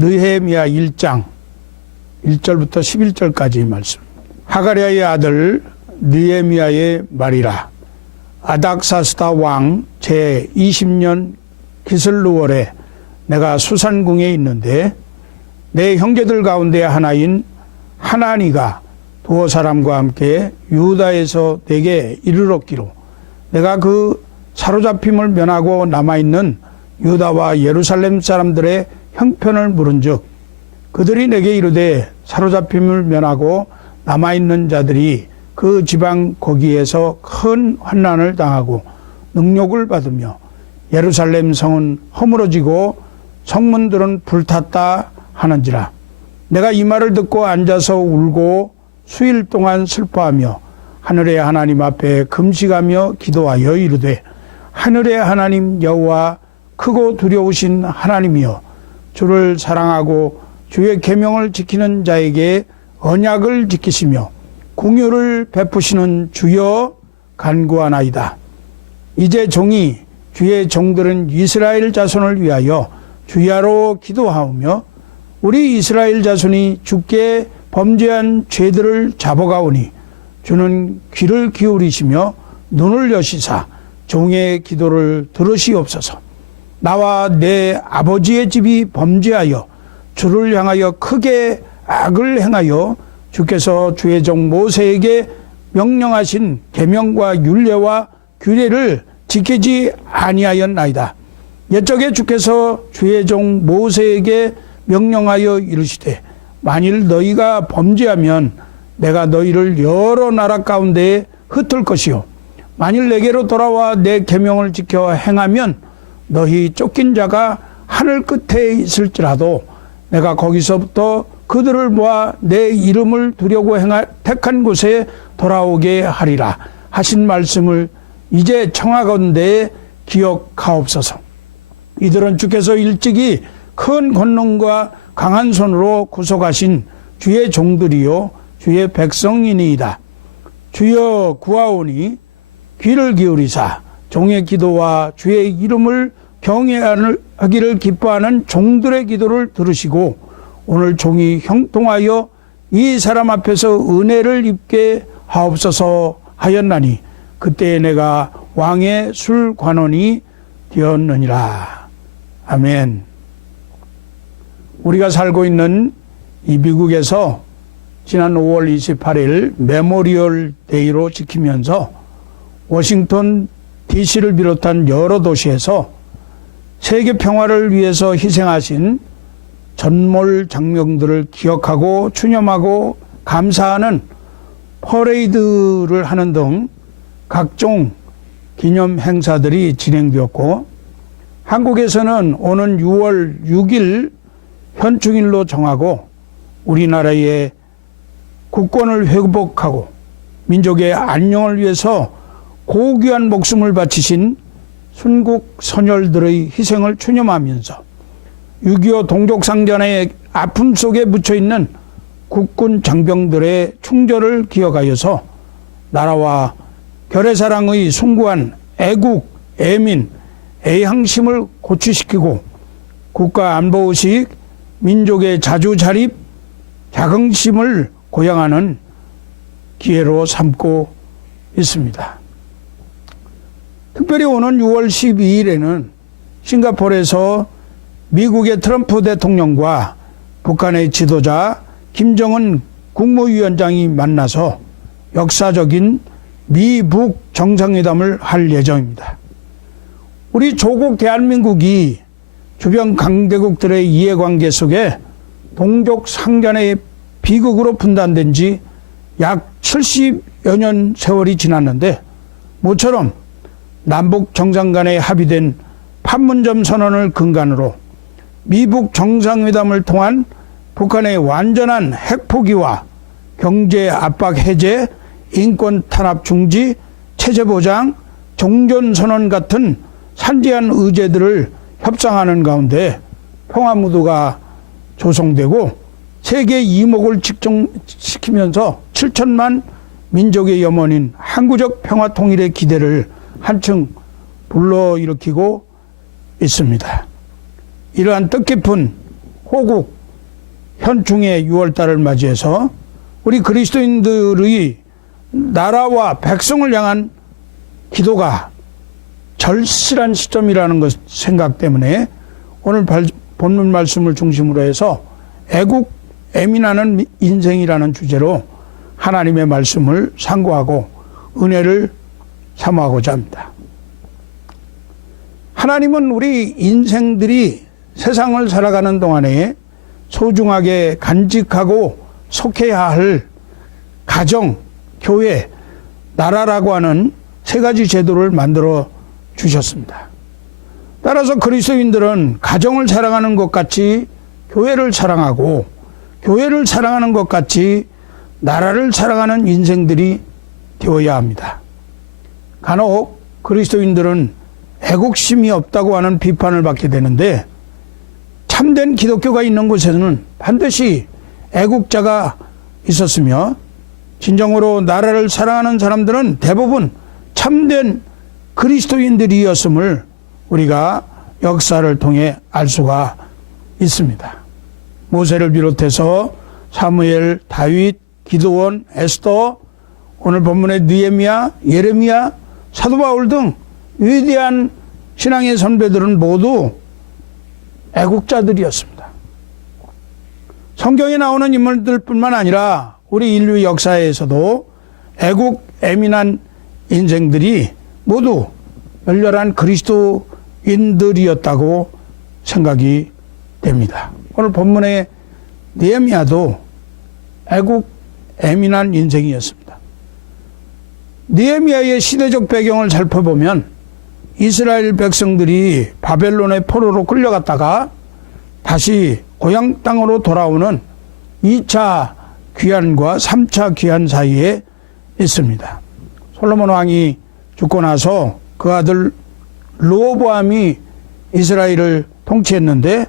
느헤미야 1장 1절부터 11절까지 말씀. 하가랴의 아들 느헤미야의 말이라. 아닥사스다 왕 제20년 기슬루월에 내가 수산궁에 있는데 내 형제들 가운데 하나인 하나니가 두어 사람과 함께 유다에서 내게 이르렀기로 내가 그 사로잡힘을 면하고 남아있는 유다와 예루살렘 사람들의 형편을 물은즉 그들이 내게 이르되 사로잡힘을 면하고 남아있는 자들이 그 지방 거기에서 큰 환난을 당하고 능욕을 받으며 예루살렘 성은 허물어지고 성문들은 불탔다 하는지라. 내가 이 말을 듣고 앉아서 울고 수일 동안 슬퍼하며 하늘의 하나님 앞에 금식하며 기도하여 이르되 하늘의 하나님 여호와 크고 두려우신 하나님이여 주를 사랑하고 주의 계명을 지키는 자에게 언약을 지키시며 공효를 베푸시는 주여 간구하나이다. 이제 종이 주의 종들은 이스라엘 자손을 위하여 주야로 기도하오며 우리 이스라엘 자손이 주께 범죄한 죄들을 잡아가오니 주는 귀를 기울이시며 눈을 여시사 종의 기도를 들으시옵소서. 나와 내 아버지의 집이 범죄하여 주를 향하여 크게 악을 행하여 주께서 주의 종 모세에게 명령하신 계명과 율례와 규례를 지키지 아니하였나이다. 옛적에 주께서 주의 종 모세에게 명령하여 이르시되 만일 너희가 범죄하면 내가 너희를 여러 나라 가운데에 흩을 것이요 만일 내게로 돌아와 내 계명을 지켜 행하면 너희 쫓긴 자가 하늘 끝에 있을지라도 내가 거기서부터 그들을 모아 내 이름을 두려고 택한 곳에 돌아오게 하리라 하신 말씀을 이제 청하건대 기억하옵소서. 이들은 주께서 일찍이 큰 권능과 강한 손으로 구속하신 주의 종들이요 주의 백성이니이다. 주여 구하오니 귀를 기울이사 종의 기도와 주의 이름을 경외하기를 기뻐하는 종들의 기도를 들으시고 오늘 종이 형통하여 이 사람 앞에서 은혜를 입게 하옵소서 하였나니 그때에 내가 왕의 술관원이 되었느니라. 아멘. 우리가 살고 있는 이 미국에서 지난 5월 28일 메모리얼 데이로 지키면서 워싱턴 DC를 비롯한 여러 도시에서 세계 평화를 위해서 희생하신 전몰 장병들을 기억하고 추념하고 감사하는 퍼레이드를 하는 등 각종 기념 행사들이 진행되었고 한국에서는 오는 6월 6일 현충일로 정하고 우리나라의 국권을 회복하고 민족의 안녕을 위해서 고귀한 목숨을 바치신 순국 선열들의 희생을 추념하면서 6.25 동족상전의 아픔 속에 묻혀있는 국군 장병들의 충절을 기억하여서 나라와 결의사랑의 숭고한 애국, 애민, 애향심을 고취시키고 국가안보의식, 민족의 자주자립, 자긍심을 고양하는 기회로 삼고 있습니다. 특별히 오는 6월 12일에는 싱가포르에서 미국의 트럼프 대통령과 북한의 지도자 김정은 국무위원장이 만나서 역사적인 미북 정상회담을 할 예정입니다. 우리 조국 대한민국이 주변 강대국들의 이해관계 속에 동족 상전의 비극으로 분단된 지 약 70여 년 세월이 지났는데 모처럼 남북 정상 간에 합의된 판문점 선언을 근간으로 미북 정상회담을 통한 북한의 완전한 핵포기와 경제 압박 해제, 인권 탄압 중지, 체제 보장, 종전선언 같은 산재한 의제들을 협상하는 가운데 평화 무드가 조성되고 세계 이목을 집중시키면서 7천만 민족의 염원인 항구적 평화 통일의 기대를 한층 불러일으키고 있습니다. 이러한 뜻깊은 호국 현충의 6월달을 맞이해서 우리 그리스도인들의 나라와 백성을 향한 기도가 절실한 시점이라는 것 생각 때문에 오늘 본문 말씀을 중심으로 해서 애국 애민하는 인생이라는 주제로 하나님의 말씀을 상고하고 은혜를 사모하고자 합니다. 하나님은 우리 인생들이 세상을 살아가는 동안에 소중하게 간직하고 속해야 할 가정, 교회, 나라라고 하는 세 가지 제도를 만들어 주셨습니다. 따라서 그리스도인들은 가정을 사랑하는 것 같이 교회를 사랑하고 교회를 사랑하는 것 같이 나라를 사랑하는 인생들이 되어야 합니다. 간혹 그리스도인들은 애국심이 없다고 하는 비판을 받게 되는데 참된 기독교가 있는 곳에는 반드시 애국자가 있었으며 진정으로 나라를 사랑하는 사람들은 대부분 참된 그리스도인들이었음을 우리가 역사를 통해 알 수가 있습니다. 모세를 비롯해서 사무엘, 다윗, 기드온, 에스더, 오늘 본문의 느헤미야, 예레미야, 사도 바울 등 위대한 신앙의 선배들은 모두 애국자들이었습니다. 성경에 나오는 인물들뿐만 아니라 우리 인류 역사에서도 애국 애민한 인생들이 모두 열렬한 그리스도인들이었다고 생각이 됩니다. 오늘 본문의 느헤미야도 애국 애민한 인생이었습니다. 느헤미야의 시대적 배경을 살펴보면 이스라엘 백성들이 바벨론의 포로로 끌려갔다가 다시 고향 땅으로 돌아오는 2차 귀환과 3차 귀환 사이에 있습니다. 솔로몬 왕이 죽고 나서 그 아들 르호보암이 이스라엘을 통치했는데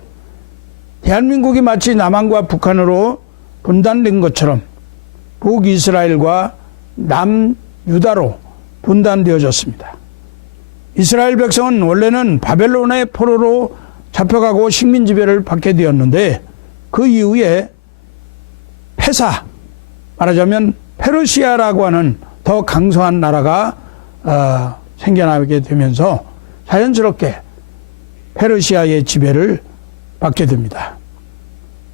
대한민국이 마치 남한과 북한으로 분단된 것처럼 북이스라엘과 남유다로 분단되어졌습니다. 이스라엘 백성은 원래는 바벨론의 포로로 잡혀가고 식민지배를 받게 되었는데 그 이후에 페사, 말하자면 페르시아라고 하는 더 강성한 나라가 생겨나게 되면서 자연스럽게 페르시아의 지배를 받게 됩니다.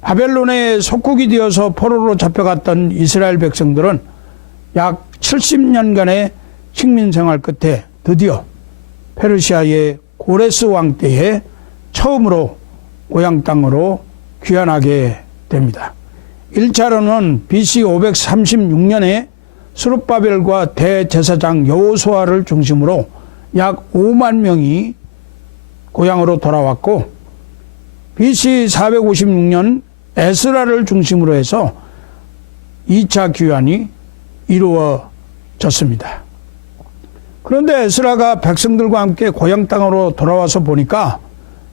바벨론의 속국이 되어서 포로로 잡혀갔던 이스라엘 백성들은 약 70년간의 식민 생활 끝에 드디어 페르시아의 고레스 왕 때에 처음으로 고향 땅으로 귀환하게 됩니다. 1차로는 BC 536년에 스룹바벨과 대제사장 여호수아를 중심으로 약 5만 명이 고향으로 돌아왔고 BC 456년 에스라를 중심으로 해서 2차 귀환이 이루어졌습니다. 그런데 에스라가 백성들과 함께 고향 땅으로 돌아와서 보니까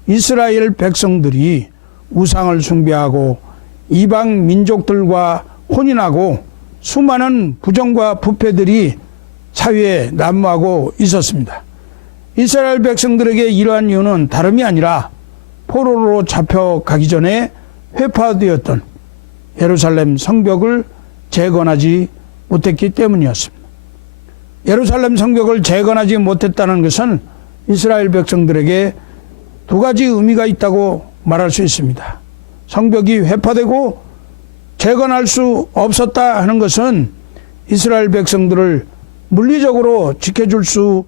이스라엘 백성들이 우상을 숭배하고 이방 민족들과 혼인하고 수많은 부정과 부패들이 사회에 난무하고 있었습니다. 이스라엘 백성들에게 이러한 이유는 다름이 아니라 포로로 잡혀가기 전에 회파되었던 예루살렘 성벽을 재건하지 못했기 때문이었습니다. 예루살렘 성벽을 재건하지 못했다는 것은 이스라엘 백성들에게 두 가지 의미가 있다고 말할 수 있습니다. 성벽이 회파되고 재건할 수 없었다 하는 것은 이스라엘 백성들을 물리적으로 지켜줄 수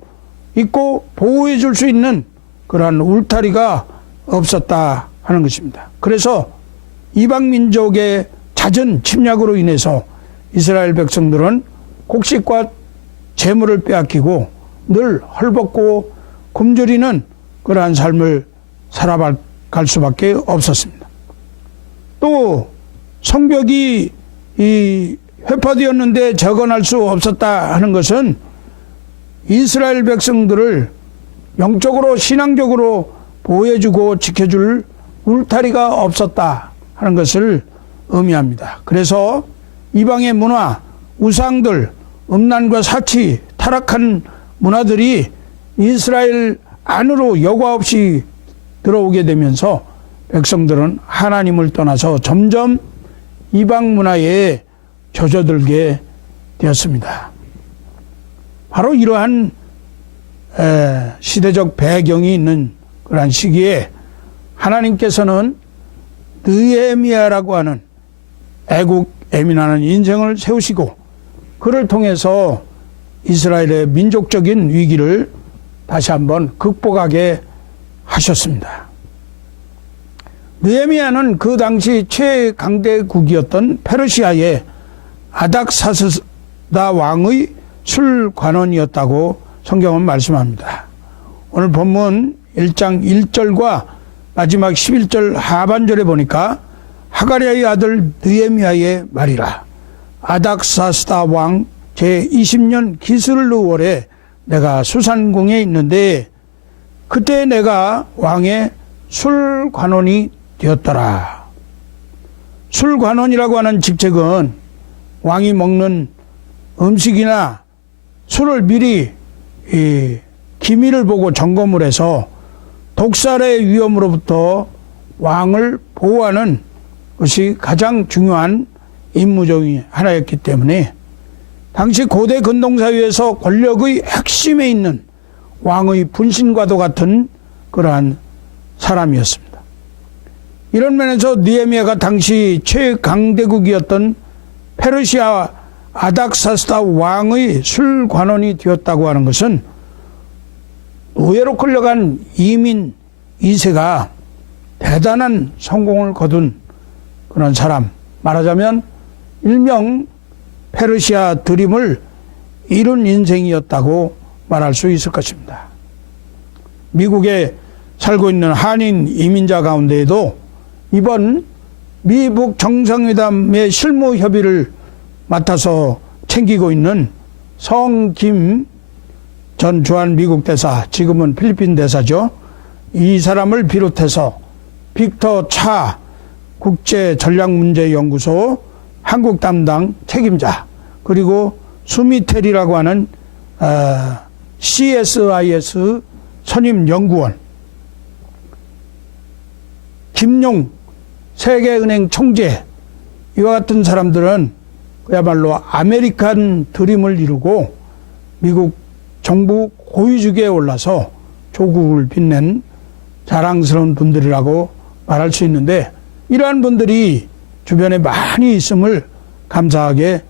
있고 보호해 줄 수 있는 그러한 울타리가 없었다 하는 것입니다. 그래서 이방 민족의 잦은 침략으로 인해서 이스라엘 백성들은 곡식과 재물을 빼앗기고 늘 헐벗고 굶주리는 그러한 삶을 살아갈 수밖에 없었습니다. 또 성벽이 회파되었는데 재건할 수 없었다 하는 것은 이스라엘 백성들을 영적으로 신앙적으로 보호해주고 지켜줄 울타리가 없었다 하는 것을 의미합니다. 그래서 이방의 문화, 우상들, 음란과 사치, 타락한 문화들이 이스라엘 안으로 여과 없이 들어오게 되면서 백성들은 하나님을 떠나서 점점 이방 문화에 젖어들게 되었습니다. 바로 이러한 시대적 배경이 있는 그러한 시기에 하나님께서는 느헤미야라고 하는 애국 애민하는 인생을 세우시고 그를 통해서 이스라엘의 민족적인 위기를 다시 한번 극복하게 하셨습니다. 느헤미야는 그 당시 최강대국이었던 페르시아의 아닥사스다 왕의 술관원이었다고 성경은 말씀합니다. 오늘 본문 1장 1절과 마지막 11절 하반절에 보니까 하가랴의 아들 느헤미야의 말이라. 아닥사스다 왕 제20년 기슬르월에 내가 수산궁에 있는데 그때 내가 왕의 술관원이 되었더라. 술관원이라고 하는 직책은 왕이 먹는 음식이나 술을 미리 기미를 보고 점검을 해서 독살의 위험으로부터 왕을 보호하는 것이 가장 중요한 임무 중의 하나였기 때문에 당시 고대 근동사회에서 권력의 핵심에 있는 왕의 분신과도 같은 그러한 사람이었습니다. 이런 면에서 느헤미야가 당시 최강대국이었던 페르시아 아닥사스다 왕의 술관원이 되었다고 하는 것은 노예로 끌려간 이민 2세가 대단한 성공을 거둔 그런 사람, 말하자면 일명 페르시아 드림을 이룬 인생이었다고 말할 수 있을 것입니다. 미국에 살고 있는 한인 이민자 가운데에도 이번 미북 정상회담의 실무 협의를 맡아서 챙기고 있는 성김 전 주한 미국 대사, 지금은 필리핀 대사죠. 이 사람을 비롯해서 빅터 차 국제전략문제연구소 한국 담당 책임자, 그리고 수미텔이라고 하는 CSIS 선임연구원, 김용 세계은행 총재, 이와 같은 사람들은 그야말로 아메리칸 드림을 이루고 미국 정부 고위직에 올라서 조국을 빛낸 자랑스러운 분들이라고 말할 수 있는데, 이러한 분들이 주변에 많이 있음을 감사하게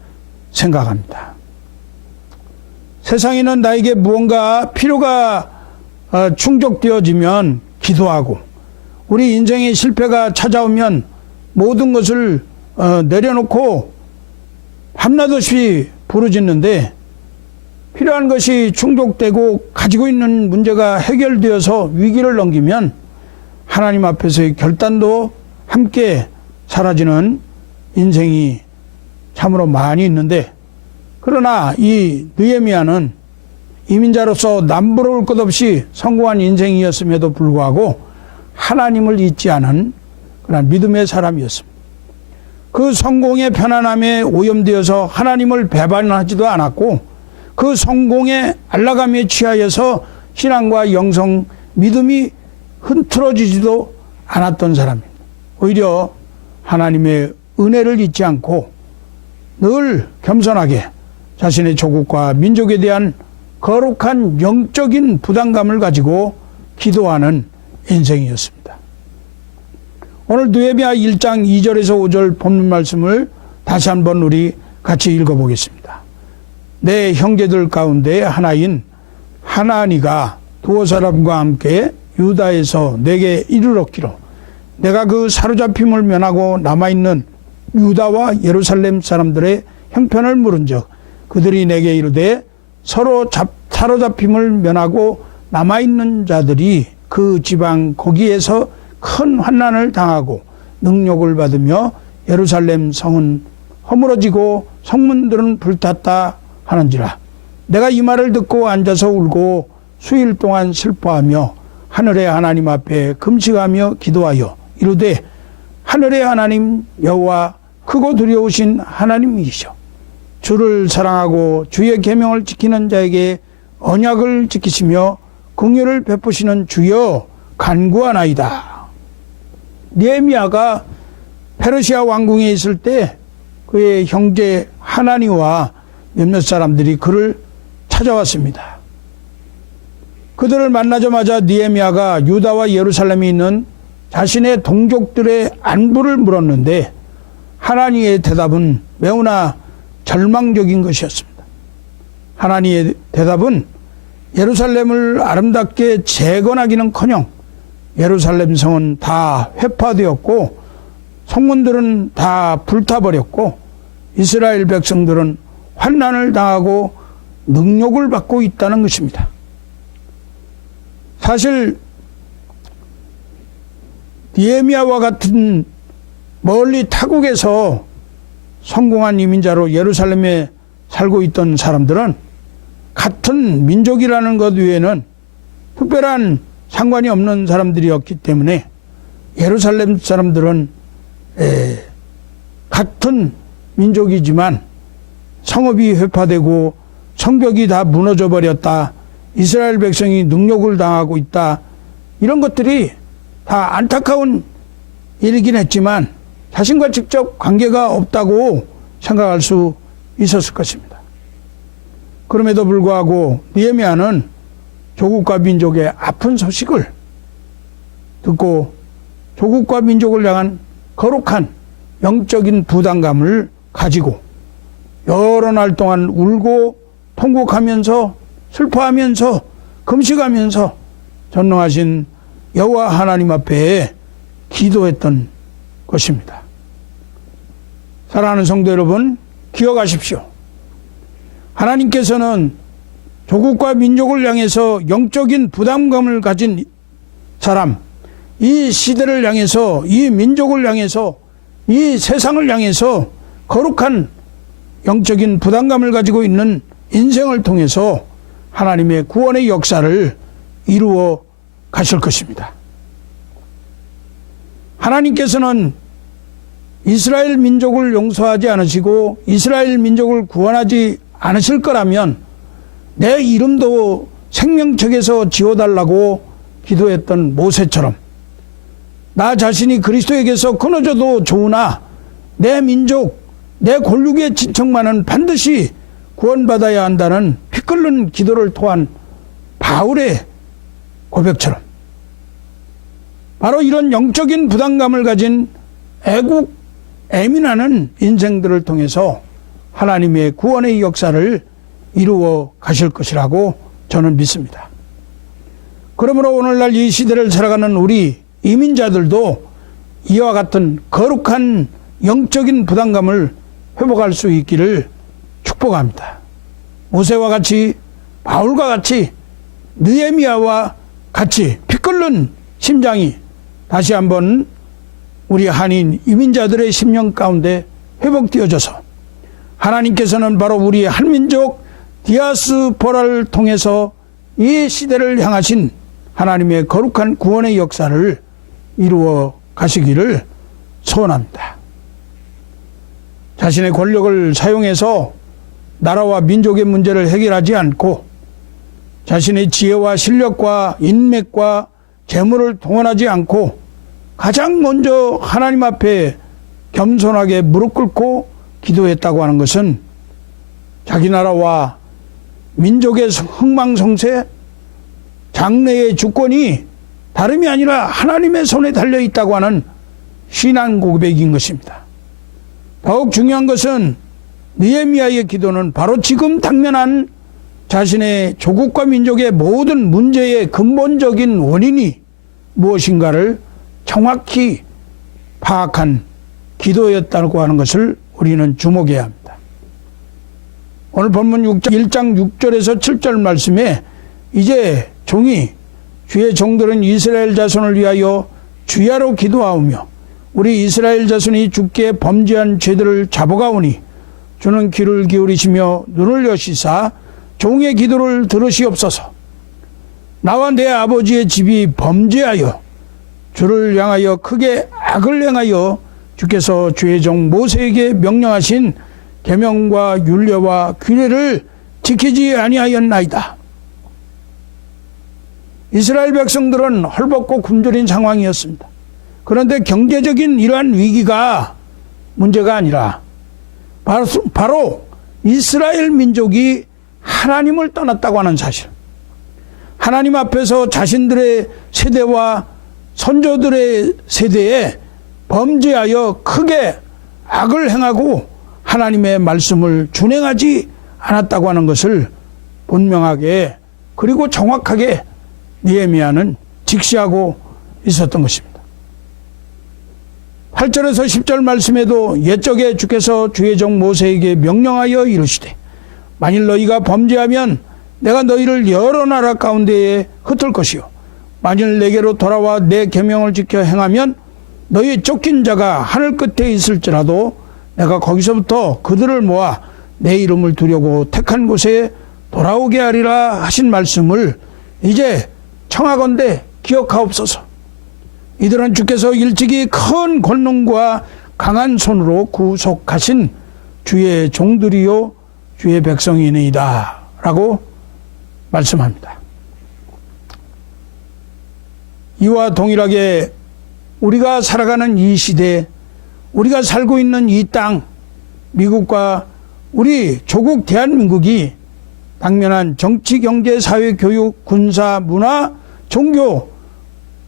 생각합니다. 세상에는 나에게 무언가 필요가 충족되어지면 기도하고, 우리 인생의 실패가 찾아오면 모든 것을 내려놓고 밤낮없이 부르짖는데, 필요한 것이 충족되고 가지고 있는 문제가 해결되어서 위기를 넘기면 하나님 앞에서의 결단도 함께 사라지는 인생이 참으로 많이 있는데, 그러나 이 느헤미야는 이민자로서 남부러울 것 없이 성공한 인생이었음에도 불구하고 하나님을 잊지 않은 그런 믿음의 사람이었습니다. 그 성공의 편안함에 오염되어서 하나님을 배반하지도 않았고, 그 성공의 안락함에 취하여서 신앙과 영성, 믿음이 흐트러지지도 않았던 사람입니다. 오히려 하나님의 은혜를 잊지 않고 늘 겸손하게 자신의 조국과 민족에 대한 거룩한 영적인 부담감을 가지고 기도하는 인생이었습니다. 오늘 느헤미야 1장 2절에서 5절 본문 말씀을 다시 한번 우리 같이 읽어보겠습니다. 내 형제들 가운데 하나인 하나니가 두어 사람과 함께 유다에서 내게 이르렀기로 내가 그 사로잡힘을 면하고 남아있는 유다와 예루살렘 사람들의 형편을 물은즉 그들이 내게 이르되 서로 사로잡힘을 면하고 남아있는 자들이 그 지방 거기에서 큰 환난을 당하고 능욕을 받으며 예루살렘 성은 허물어지고 성문들은 불탔다 하는지라. 내가 이 말을 듣고 앉아서 울고 수일 동안 슬퍼하며 하늘의 하나님 앞에 금식하며 기도하여 이르되 하늘의 하나님 여호와 크고 두려우신 하나님이시여 주를 사랑하고 주의 계명을 지키는 자에게 언약을 지키시며 긍휼을 베푸시는 주여 간구하나이다. 느헤미야가 페르시아 왕궁에 있을 때 그의 형제 하나니와 몇몇 사람들이 그를 찾아왔습니다. 그들을 만나자마자 느헤미야가 유다와 예루살렘에 있는 자신의 동족들의 안부를 물었는데 하나니의 대답은 매우나 절망적인 것이었습니다. 하나니의 대답은 예루살렘을 아름답게 재건하기는커녕 예루살렘 성은 다 회파되었고 성문들은 다 불타버렸고 이스라엘 백성들은 환난을 당하고 능욕을 받고 있다는 것입니다. 사실 느헤미야와 같은 멀리 타국에서 성공한 이민자로 예루살렘에 살고 있던 사람들은 같은 민족이라는 것 외에는 특별한 상관이 없는 사람들이었기 때문에 예루살렘 사람들은 같은 민족이지만 성읍이 회파되고 성벽이 다 무너져 버렸다, 이스라엘 백성이 능욕을 당하고 있다, 이런 것들이 다 안타까운 일이긴 했지만 자신과 직접 관계가 없다고 생각할 수 있었을 것입니다. 그럼에도 불구하고 느헤미야는 조국과 민족의 아픈 소식을 듣고 조국과 민족을 향한 거룩한 영적인 부담감을 가지고 여러 날 동안 울고 통곡하면서 슬퍼하면서 금식하면서 전능하신 여호와 하나님 앞에 기도했던 것입니다. 사랑하는 성도 여러분, 기억하십시오. 하나님께서는 조국과 민족을 향해서 영적인 부담감을 가진 사람, 이 시대를 향해서, 이 민족을 향해서, 이 세상을 향해서 거룩한 영적인 부담감을 가지고 있는 인생을 통해서 하나님의 구원의 역사를 이루어 가실 것입니다. 하나님께서는 이스라엘 민족을 용서하지 않으시고 이스라엘 민족을 구원하지 않으실 거라면 내 이름도 생명책에서 지워달라고 기도했던 모세처럼 나 자신이 그리스도에게서 끊어져도 좋으나 내 민족, 내 골육의 지척만은 반드시 구원받아야 한다는 피 끓는 기도를 토한 바울의 고백처럼 바로 이런 영적인 부담감을 가진 애국, 애민하는 인생들을 통해서 하나님의 구원의 역사를 이루어 가실 것이라고 저는 믿습니다. 그러므로 오늘날 이 시대를 살아가는 우리 이민자들도 이와 같은 거룩한 영적인 부담감을 회복할 수 있기를 축복합니다. 모세와 같이, 바울과 같이, 느헤미야와 같이 피 끓는 심장이 다시 한번 우리 한인 이민자들의 심령 가운데 회복되어져서 하나님께서는 바로 우리 한민족 디아스포라를 통해서 이 시대를 향하신 하나님의 거룩한 구원의 역사를 이루어 가시기를 소원합니다. 자신의 권력을 사용해서 나라와 민족의 문제를 해결하지 않고 자신의 지혜와 실력과 인맥과 재물을 동원하지 않고 가장 먼저 하나님 앞에 겸손하게 무릎 꿇고 기도했다고 하는 것은 자기 나라와 민족의 흥망성쇠, 장래의 주권이 다름이 아니라 하나님의 손에 달려있다고 하는 신앙 고백인 것입니다. 더욱 중요한 것은 느헤미야의 기도는 바로 지금 당면한 자신의 조국과 민족의 모든 문제의 근본적인 원인이 무엇인가를 정확히 파악한 기도였다고 하는 것을 우리는 주목해야 합니다. 오늘 본문 1장 6절에서 7절 말씀에 이제 종이 주의 종들은 이스라엘 자손을 위하여 주야로 기도하오며 우리 이스라엘 자손이 주께 범죄한 죄들을 잡아가오니 주는 귀를 기울이시며 눈을 여시사 종의 기도를 들으시옵소서. 나와 내 아버지의 집이 범죄하여 주를 향하여 크게 악을 행하여 주께서 주의 종 모세에게 명령하신 계명과 율례와 규례를 지키지 아니하였나이다. 이스라엘 백성들은 헐벗고 굶주린 상황이었습니다. 그런데 경제적인 이러한 위기가 문제가 아니라 바로 이스라엘 민족이 하나님을 떠났다고 하는 사실. 하나님 앞에서 자신들의 세대와 선조들의 세대에 범죄하여 크게 악을 행하고 하나님의 말씀을 준행하지 않았다고 하는 것을 분명하게 그리고 정확하게 느헤미야는 직시하고 있었던 것입니다. 8절에서 10절 말씀에도 옛적에 주께서 주의 종 모세에게 명령하여 이르시되 만일 너희가 범죄하면 내가 너희를 여러 나라 가운데에 흩을 것이요 만일 내게로 돌아와 내 계명을 지켜 행하면 너희 쫓긴 자가 하늘 끝에 있을지라도 내가 거기서부터 그들을 모아 내 이름을 두려고 택한 곳에 돌아오게 하리라 하신 말씀을 이제 청하건대 기억하옵소서. 이들은 주께서 일찍이 큰 권능과 강한 손으로 구속하신 주의 종들이요 주의 백성이니이다 라고 말씀합니다. 이와 동일하게 우리가 살아가는 이 시대, 우리가 살고 있는 이 땅, 미국과 우리 조국 대한민국이 당면한 정치, 경제, 사회, 교육, 군사, 문화, 종교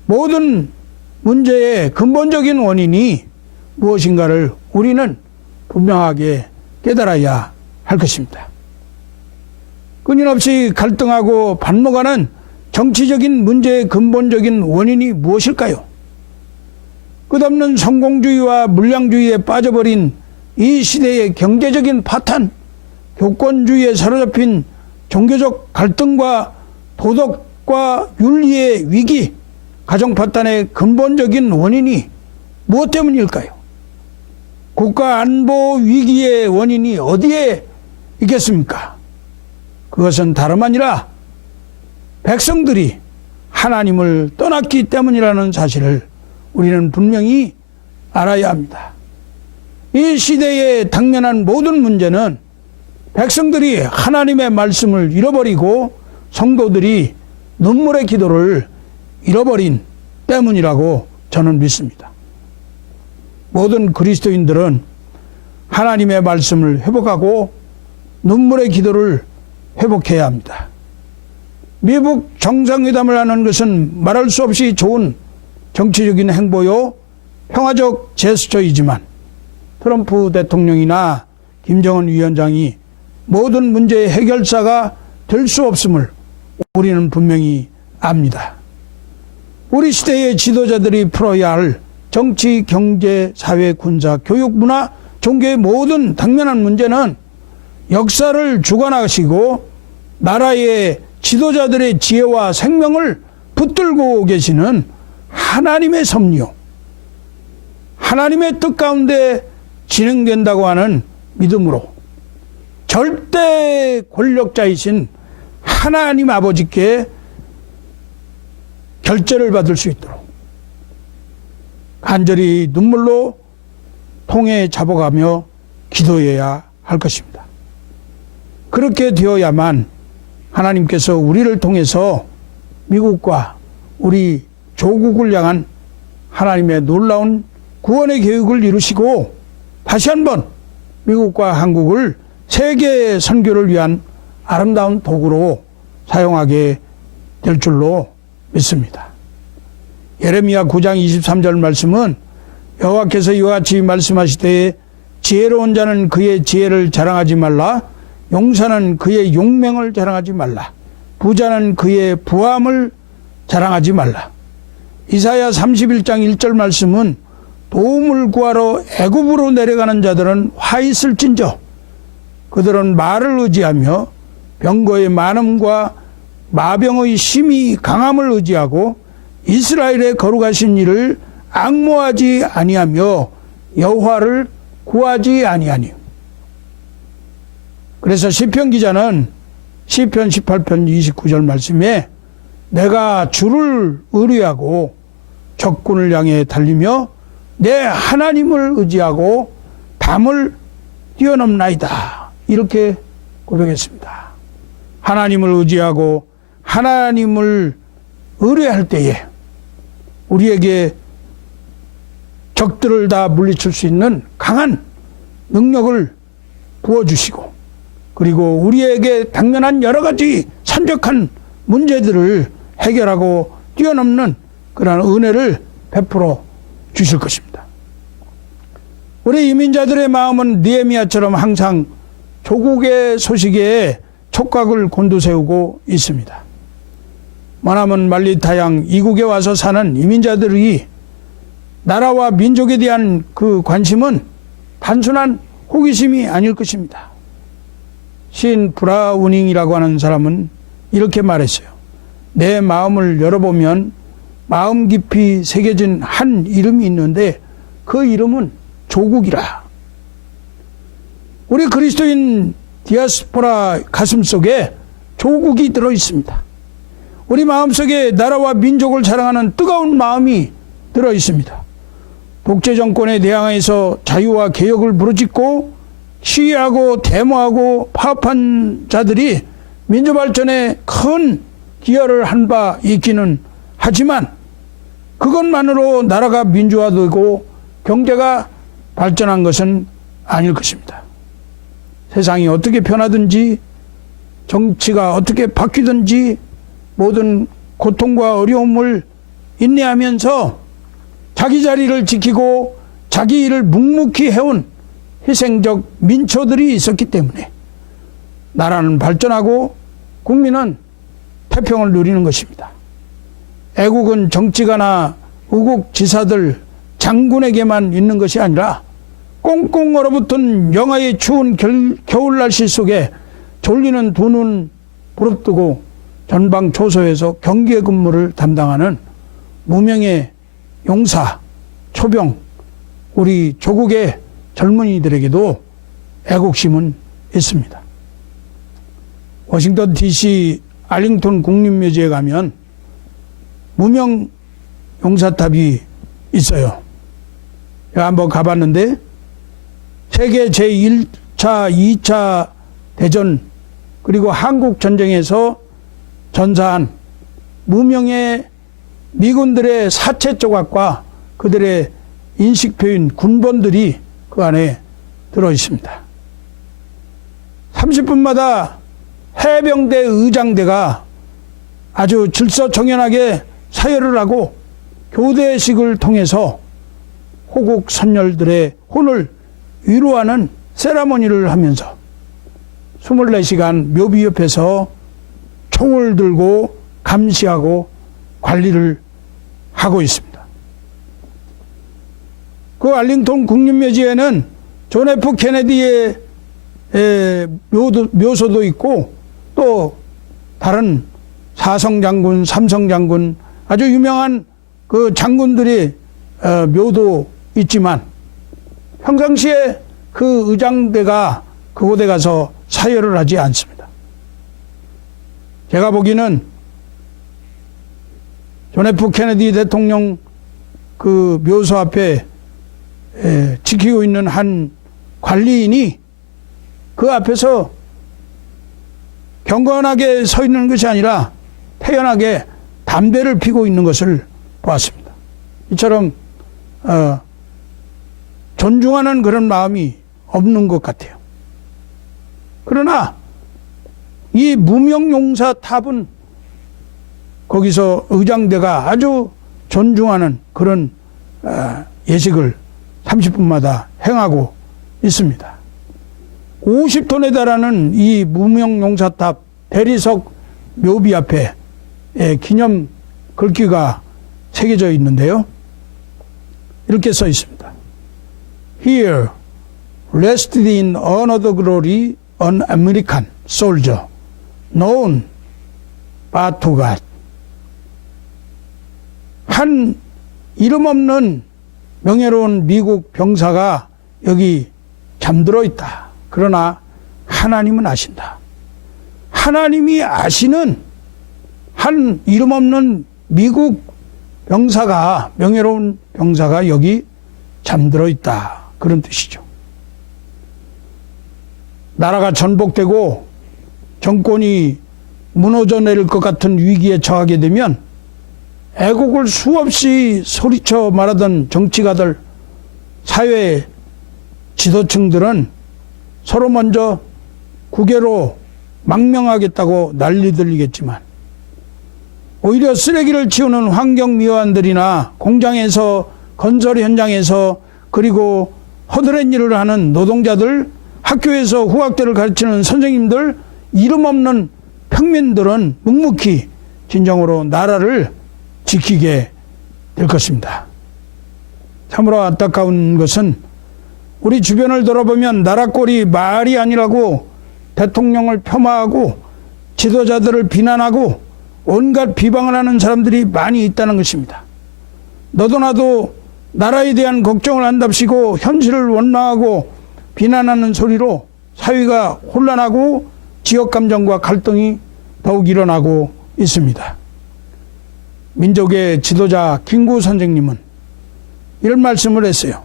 모든 문제의 근본적인 원인이 무엇인가를 우리는 분명하게 깨달아야 할 것입니다. 끊임없이 갈등하고 반목하는 정치적인 문제의 근본적인 원인이 무엇일까요? 끝없는 성공주의와 물량주의에 빠져버린 이 시대의 경제적인 파탄, 교권주의에 사로잡힌 종교적 갈등과 도덕과 윤리의 위기, 가정 파탄의 근본적인 원인이 무엇 때문일까요? 국가 안보 위기의 원인이 어디에 있겠습니까? 그것은 다름 아니라 백성들이 하나님을 떠났기 때문이라는 사실을 우리는 분명히 알아야 합니다. 이 시대에 당면한 모든 문제는 백성들이 하나님의 말씀을 잃어버리고 성도들이 눈물의 기도를 잃어버린 때문이라고 저는 믿습니다. 모든 그리스도인들은 하나님의 말씀을 회복하고 눈물의 기도를 회복해야 합니다. 미국 정상회담을 하는 것은 말할 수 없이 좋은 정치적인 행보요 평화적 제스처이지만 트럼프 대통령이나 김정은 위원장이 모든 문제의 해결사가 될 수 없음을 우리는 분명히 압니다. 우리 시대의 지도자들이 풀어야 할 정치, 경제, 사회, 군사, 교육, 문화, 종교의 모든 당면한 문제는 역사를 주관하시고 나라의 지도자들의 지혜와 생명을 붙들고 계시는 하나님의 섭리요, 하나님의 뜻 가운데 진행된다고 하는 믿음으로 절대 권력자이신 하나님 아버지께 결제를 받을 수 있도록 간절히 눈물로 통에 잡아가며 기도해야 할 것입니다. 그렇게 되어야만 하나님께서 우리를 통해서 미국과 우리 조국을 향한 하나님의 놀라운 구원의 계획을 이루시고 다시 한번 미국과 한국을 세계 선교를 위한 아름다운 도구로 사용하게 될 줄로 믿습니다. 예레미야 9장 23절 말씀은 여호와께서 이와 같이 말씀하시되 지혜로운 자는 그의 지혜를 자랑하지 말라, 용사는 그의 용맹을 자랑하지 말라, 부자는 그의 부함을 자랑하지 말라. 이사야 31장 1절 말씀은 도움을 구하러 애굽으로 내려가는 자들은 화 있을진저 그들은 말을 의지하며 병거의 많음과 마병의 심히 강함을 의지하고 이스라엘의 거룩하신 이를 앙모하지 아니하며 여호와를 구하지 아니하니. 그래서 시편 기자는 시편 18편 29절 말씀에 내가 주를 의뢰하고 적군을 향해 달리며 내 하나님을 의지하고 담을 뛰어넘나이다, 이렇게 고백했습니다. 하나님을 의지하고 하나님을 의뢰할 때에 우리에게 적들을 다 물리칠 수 있는 강한 능력을 부어주시고, 그리고 우리에게 당면한 여러 가지 산적한 문제들을 해결하고 뛰어넘는 그러한 은혜를 베풀어 주실 것입니다. 우리 이민자들의 마음은 느헤미야처럼 항상 조국의 소식에 촉각을 곤두세우고 있습니다. 머나먼 말리타양 이국에 와서 사는 이민자들이 나라와 민족에 대한 그 관심은 단순한 호기심이 아닐 것입니다. 시인 브라우닝이라고 하는 사람은 이렇게 말했어요. 내 마음을 열어보면 마음 깊이 새겨진 한 이름이 있는데 그 이름은 조국이라. 우리 그리스도인 디아스포라 가슴속에 조국이 들어있습니다. 우리 마음속에 나라와 민족을 사랑하는 뜨거운 마음이 들어있습니다. 독재 정권에 대항해서 자유와 개혁을 부르짖고 시위하고 데모하고 파업한 자들이 민주발전에 큰 기여를 한 바 있기는 하지만 그것만으로 나라가 민주화되고 경제가 발전한 것은 아닐 것입니다. 세상이 어떻게 변하든지 정치가 어떻게 바뀌든지 모든 고통과 어려움을 인내하면서 자기 자리를 지키고 자기 일을 묵묵히 해온 희생적 민초들이 있었기 때문에 나라는 발전하고 국민은 태평을 누리는 것입니다. 애국은 정치가나 우국 지사들, 장군에게만 있는 것이 아니라 꽁꽁 얼어붙은 영하의 추운 겨울 날씨 속에 졸리는 두 눈 부릅뜨고 전방 초소에서 경계 근무를 담당하는 무명의 용사, 초병, 우리 조국의 젊은이들에게도 애국심은 있습니다. 워싱턴 DC 알링턴 국립묘지에 가면 무명 용사탑이 있어요. 제가 한번 가봤는데 세계 제1차, 2차 대전 그리고 한국전쟁에서 전사한 무명의 미군들의 사체 조각과 그들의 인식표인 군번들이 그 안에 들어 있습니다. 30분마다 해병대 의장대가 아주 질서정연하게 사열을 하고 교대식을 통해서 호국 선열들의 혼을 위로하는 세라모니를 하면서 24시간 묘비 옆에서 총을 들고 감시하고 관리를 하고 있습니다. 그 알링턴 국립묘지에는 존 F 케네디의 묘소도 있고 또 다른 사성장군, 삼성장군 아주 유명한 그 장군들의 묘도 있지만 평상시에 그 의장대가 그곳에 가서 사열을 하지 않습니다. 제가 보기에는 존 F 케네디 대통령 그 묘소 앞에 지키고 있는 한 관리인이 그 앞에서 경건하게 서 있는 것이 아니라 태연하게 담배를 피고 있는 것을 보았습니다. 이처럼 존중하는 그런 마음이 없는 것 같아요. 그러나 이 무명용사 탑은 거기서 의장대가 아주 존중하는 그런 예식을 30분마다 행하고 있습니다. 50톤에 달하는 이 무명용사탑 대리석 묘비 앞에 기념 글귀가 새겨져 있는데요. 이렇게 써 있습니다. Here rested in honor the glory an American soldier known but to God. 한 이름 없는 명예로운 미국 병사가 여기 잠들어 있다. 그러나 하나님은 아신다. 하나님이 아시는 한 이름 없는 미국 병사가, 명예로운 병사가 여기 잠들어 있다. 그런 뜻이죠. 나라가 전복되고 정권이 무너져 내릴 것 같은 위기에 처하게 되면 애국을 수없이 소리쳐 말하던 정치가들, 사회 지도층들은 서로 먼저 국외로 망명하겠다고 난리들리겠지만 오히려 쓰레기를 치우는 환경미화원들이나 공장에서 건설 현장에서 그리고 허드렛 일을 하는 노동자들, 학교에서 후학들을 가르치는 선생님들, 이름 없는 평민들은 묵묵히 진정으로 나라를 지키게 될 것입니다. 참으로 안타까운 것은 우리 주변을 돌아보면 나라 꼴이 말이 아니라고 대통령을 폄하하고 지도자들을 비난하고 온갖 비방을 하는 사람들이 많이 있다는 것입니다. 너도 나도 나라에 대한 걱정을 한답시고 현실을 원망하고 비난하는 소리로 사회가 혼란하고 지역감정과 갈등이 더욱 일어나고 있습니다. 민족의 지도자 김구 선생님은 이런 말씀을 했어요.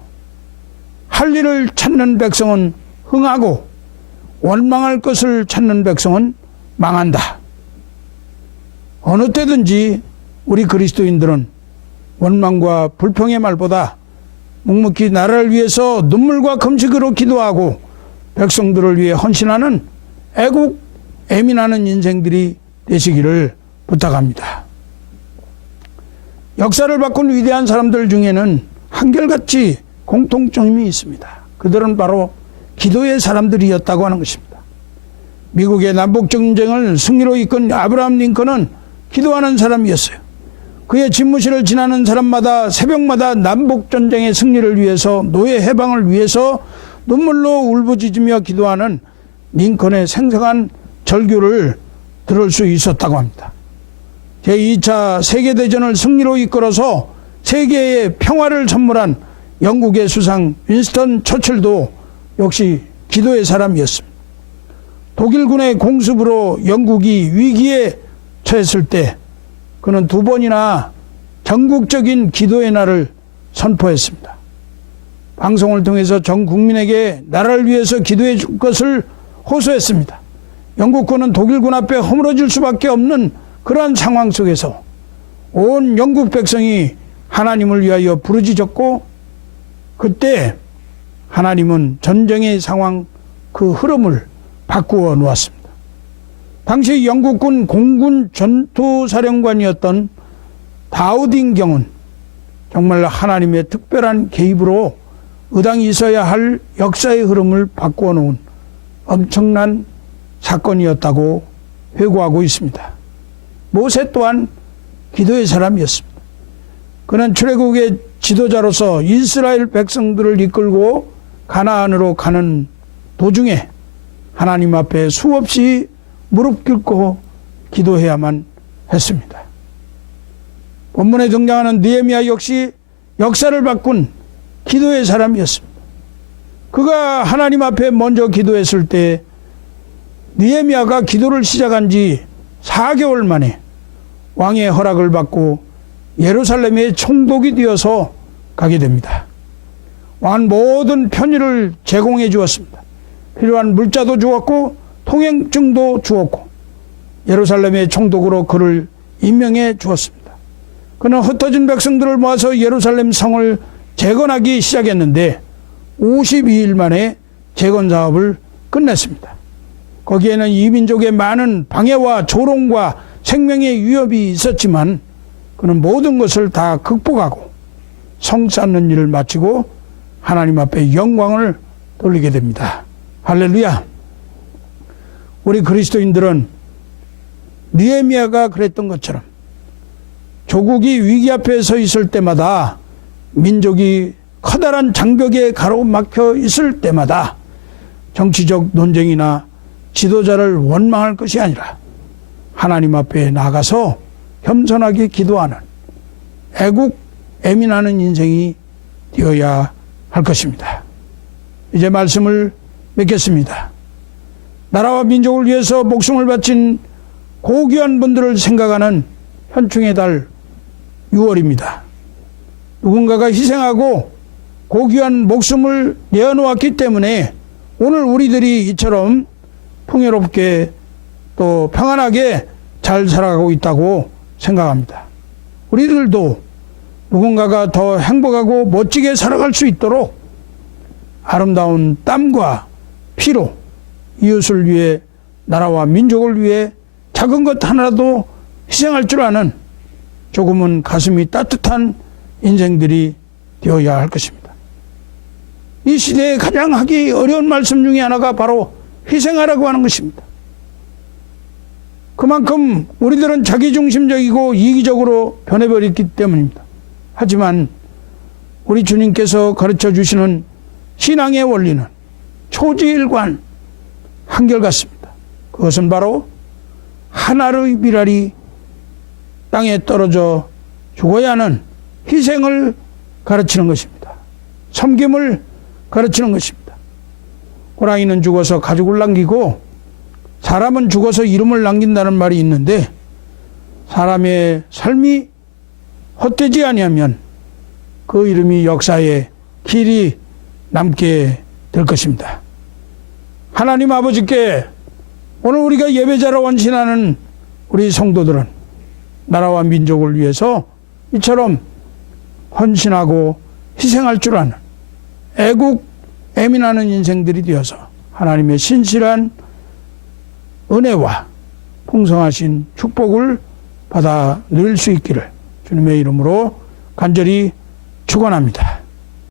할 일을 찾는 백성은 흥하고 원망할 것을 찾는 백성은 망한다. 어느 때든지 우리 그리스도인들은 원망과 불평의 말보다 묵묵히 나라를 위해서 눈물과 금식으로 기도하고 백성들을 위해 헌신하는 애국 애민하는 인생들이 되시기를 부탁합니다. 역사를 바꾼 위대한 사람들 중에는 한결같이 공통점이 있습니다. 그들은 바로 기도의 사람들이었다고 하는 것입니다. 미국의 남북전쟁을 승리로 이끈 아브라함 링컨은 기도하는 사람이었어요. 그의 집무실을 지나는 사람마다 새벽마다 남북전쟁의 승리를 위해서, 노예 해방을 위해서 눈물로 울부짖으며 기도하는 링컨의 생생한 절규를 들을 수 있었다고 합니다. 제2차 세계대전을 승리로 이끌어서 세계에 평화를 선물한 영국의 수상 윈스턴 처칠도 역시 기도의 사람이었습니다. 독일군의 공습으로 영국이 위기에 처했을 때 그는 2번이나 전국적인 기도의 날을 선포했습니다. 방송을 통해서 전 국민에게 나라를 위해서 기도해 줄 것을 호소했습니다. 영국군은 독일군 앞에 허물어질 수밖에 없는 그러한 상황 속에서 온 영국 백성이 하나님을 위하여 부르짖었고, 그때 하나님은 전쟁의 상황 그 흐름을 바꾸어 놓았습니다. 당시 영국군 공군 전투사령관이었던 다우딩 경은 정말 하나님의 특별한 개입으로 의당이 있어야 할 역사의 흐름을 바꾸어 놓은 엄청난 사건이었다고 회고하고 있습니다. 모세 또한 기도의 사람이었습니다. 그는 출애굽의 지도자로서 이스라엘 백성들을 이끌고 가나안으로 가는 도중에 하나님 앞에 수없이 무릎 꿇고 기도해야만 했습니다. 본문에 등장하는 느헤미야 역시 역사를 바꾼 기도의 사람이었습니다. 그가 하나님 앞에 먼저 기도했을 때 느헤미야가 기도를 시작한 지 4개월 만에 왕의 허락을 받고 예루살렘의 총독이 되어서 가게 됩니다. 왕은 모든 편의를 제공해 주었습니다. 필요한 물자도 주었고 통행증도 주었고 예루살렘의 총독으로 그를 임명해 주었습니다. 그는 흩어진 백성들을 모아서 예루살렘 성을 재건하기 시작했는데 52일 만에 재건 사업을 끝냈습니다. 거기에는 이민족의 많은 방해와 조롱과 생명의 위협이 있었지만 그는 모든 것을 다 극복하고 성 쌓는 일을 마치고 하나님 앞에 영광을 돌리게 됩니다. 할렐루야. 우리 그리스도인들은 느헤미야가 그랬던 것처럼 조국이 위기 앞에 서 있을 때마다, 민족이 커다란 장벽에 가로막혀 있을 때마다 정치적 논쟁이나 지도자를 원망할 것이 아니라 하나님 앞에 나가서 겸손하게 기도하는 애국 애민하는 인생이 되어야 할 것입니다. 이제 말씀을 맺겠습니다. 나라와 민족을 위해서 목숨을 바친 고귀한 분들을 생각하는 현충의 달 6월입니다. 누군가가 희생하고 고귀한 목숨을 내어놓았기 때문에 오늘 우리들이 이처럼 풍요롭게 또 평안하게 잘 살아가고 있다고 생각합니다. 우리들도 누군가가 더 행복하고 멋지게 살아갈 수 있도록 아름다운 땀과 피로 이웃을 위해 나라와 민족을 위해 작은 것 하나라도 희생할 줄 아는 조금은 가슴이 따뜻한 인생들이 되어야 할 것입니다. 이 시대에 가장 하기 어려운 말씀 중에 하나가 바로 희생하라고 하는 것입니다. 그만큼 우리들은 자기중심적이고 이기적으로 변해버렸기 때문입니다. 하지만 우리 주님께서 가르쳐 주시는 신앙의 원리는 초지일관 한결같습니다. 그것은 바로 하나의 미랄이 땅에 떨어져 죽어야 하는 희생을 가르치는 것입니다. 섬김을 가르치는 것입니다. 호랑이는 죽어서 가죽을 남기고 사람은 죽어서 이름을 남긴다는 말이 있는데, 사람의 삶이 헛되지 아니하면 그 이름이 역사에 길이 남게 될 것입니다. 하나님 아버지께 오늘 우리가 예배자로 헌신하는 우리 성도들은 나라와 민족을 위해서 이처럼 헌신하고 희생할 줄 아는 애국 애민하는 인생들이 되어서 하나님의 신실한 은혜와 풍성하신 축복을 받아 누릴 수 있기를 주님의 이름으로 간절히 축원합니다.